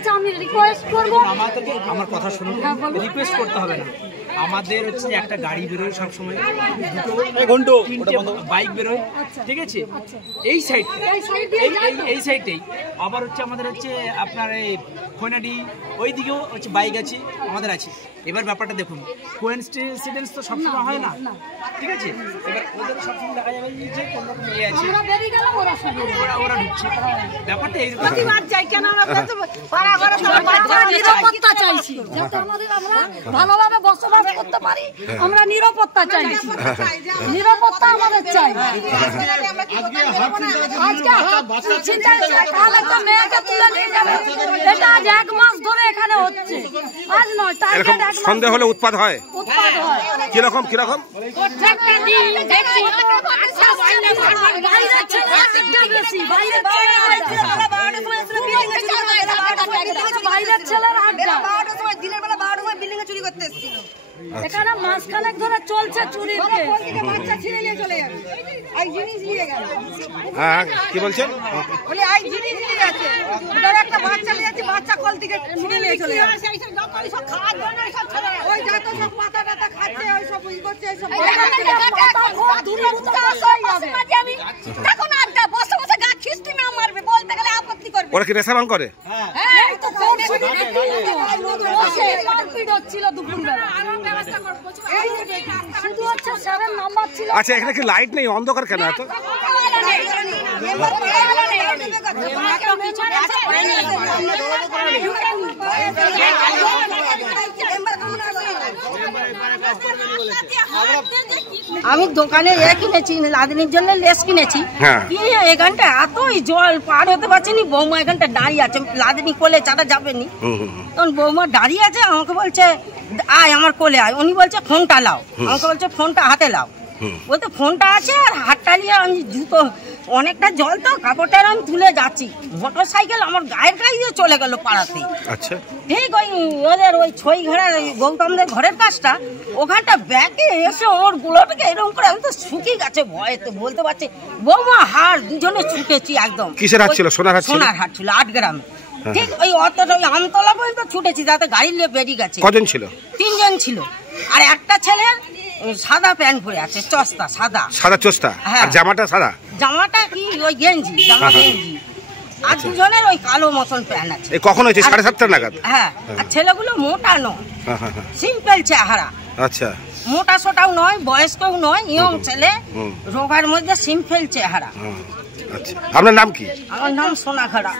কাছে আমি রিকোয়েস্ট করব, আমাদেরকে আমার কথা শুনুন, রিকোয়েস্ট করতে হবে না। আমাদের হচ্ছে একটা গাড়ি বেরোয় সবসময়, দুটো তিনটে বাইক বেরোয়, ঠিক আছে? এই সাইডেই আবার হচ্ছে আমাদের হচ্ছে আপনার এই খৈনাডি ওই দিকেও হচ্ছে বাইক আছে, আমাদের আছে। এবার ব্যাপারটা দেখুন, কোইন্সিডেন্স তো সবসময় হয় না, ঠিক আছে? এবার ওদের সবসময় দেখা যাবে যে কোন রকম ইয়ে আছে, ওরা ঢুকছে। ব্যাপারটা এই প্রতিবাদ চাই কেন আমরা নিরাপত্তা চাইছি, যাতে আমরা ভালোভাবে বসবাস করতে পারি। আমরা নিরাপত্তা চাইছি, নিরাপত্তা আমাদের চাই। আজকে কাল একটা মেয়েকে তুলে নিয়ে যাবে, এটা আজ 1 মাস ধরে এখানে হচ্ছে, আজ নয়। সন্দেহ হলে উৎপাত হয়, কিরকম বাইরের ছেলেরা দিনের বেলা 12টার সময় বিল্ডিং এ চুরি করতে এসেছিল। এখানে মাসখানেক ধরে চলছে চুরি, বাচ্চা ছিঁড়ে নিয়ে চলে যাবে। এই জিনিস নিয়ে গেল, হ্যাঁ কি বলছেন? বলে এই জিনিস নিয়ে গেছে, ওদের একটা বাচ্চা নিয়ে যাচ্ছে, বাচ্চা কল থেকে ছিঁড়ে নিয়ে চলে যাবে। সেই সব যতই সব খাওয়ার জন্য সব ছেলে ওই যত সব পাতা টাতা খাচ্ছে, ওই সব ই করছে, এই সব পাতা খুব দূরে হয়ে যাবে। আমি তখন আড্ডা বসে বসে গা খিস্তি না মারবে, বলতে গেলে আপত্তি করবে। ওরা কি নেশা ভাঙ করে? হ্যাঁ তো মারপিট হচ্ছিল দুপুরবেলা, শুধু হচ্ছে 7 নাম্বার ছিল। আচ্ছা, এখানে কি লাইট নেই, অন্ধকার কেন এত? আমি দোকানে কিনেছি, লাদিনীর জন্য লেস কিনেছি, এখানটা এতই জল পার হতে পারছি নি। বৌমা এখানটা দাঁড়িয়ে আছে, লাদিনী কোলে চাটা যাবেনি, তখন বৌমা দাঁড়িয়ে আছে, আমাকে বলছে আয় আমার কোলে আয়। উনি বলছে ফোনটা লাও, আমাকে বলছে ফোনটা হাতে লাও। বলতে ফোনটা আছে আর হাতটা নিয়ে আমি জুতো, অনেকটা জল তো, কাপড়টা আমি তুলে যাচ্ছি, মোটর সাইকেল আমার গায়ে চলে গেল পাড়াতে। আচ্ছা, ঠিক ওদের ওই ছই ঘেরার গৌতমদের ঘরের কাজটা, ওখানটা ব্যাগে এসে ওর গুলোটাকে এরকম করে, আমি তো শুকিয়ে গেছে ভয়ে, তো বলতে পারছি। বৌমা হার দুজনে ছুটেছি একদম। কিসের হাট ছিল? সোনার হাট ছিল 8 গ্রামে। ঠিক ওই অতটা ওই আমতলা পর্যন্ত ছুটেছি, যাতে গাড়ি নিয়ে বেরিয়ে গেছে। কজন ছিল? 3 জন ছিল, আর একটা ছেলের সাদা প্যান্ট পরে আছে, চস্তা সাদা চস্তা, আর জামাটা সাদা, জামাটা কি ওই গেঞ্জি, গেঞ্জি। আর দুজনের ওই কালো মতন প্যান্ট আছে। কখন হয়েছে? 7:30 নাগাদ। হ্যাঁ, আর ছেলেগুলো মোটা নয়, সিম্পল চেহারা। আচ্ছা, মোটা সোটাও নয়, বয়স্কও নয়, ইয়ং ছেলে, রোগার মধ্যে সিম্পল চেহারা। আচ্ছা, আপনার নাম কি? আমার নাম সোনাখাড়া।